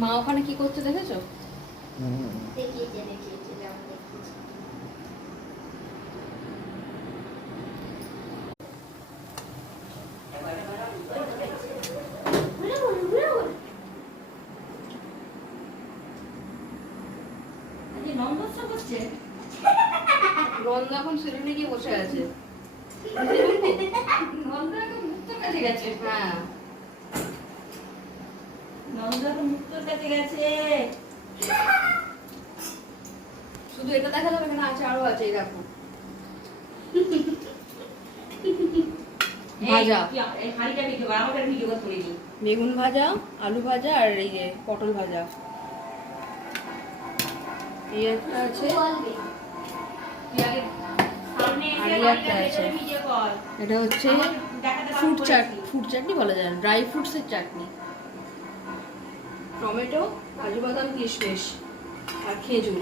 মা ওখানে কি করছে দেখেছো? দেখিয়েছে যেমন দেখিয়েছে। নন্দ এখন সেলুনে গিয়ে বসে আছে। নন্দ এখন মুক্তোর কাছে গেছে। হ্যাঁ, নন্দ এখন মুক্তোর কাছে গেছে। শুধু এটা দেখা যাবে, এখানে আছে, আরো আছে, এই দেখো। ভাজা, এই হাঁড়িটা ভিডিও কর, আমাকে ভিডিও করে তুলে দিই। বেগুন ভাজা, আলু ভাজা আর এই যে পটল ভাজা। এই একটা আছে, বলবে তুই আগে সামনে এসে আর এই একটা হাঁড়িটা আছে। ভেতরে ভিডিও কর। এটা হচ্ছে আমার দেখাতে বারণ ফ্রুট চাট, করেছি। ফ্রুট চাটনি বলা যায় না, ড্রাই ফ্রুটসের চাটনি। টমেটো, কাজু বাদাম, কিশমিশ আর খেজুর।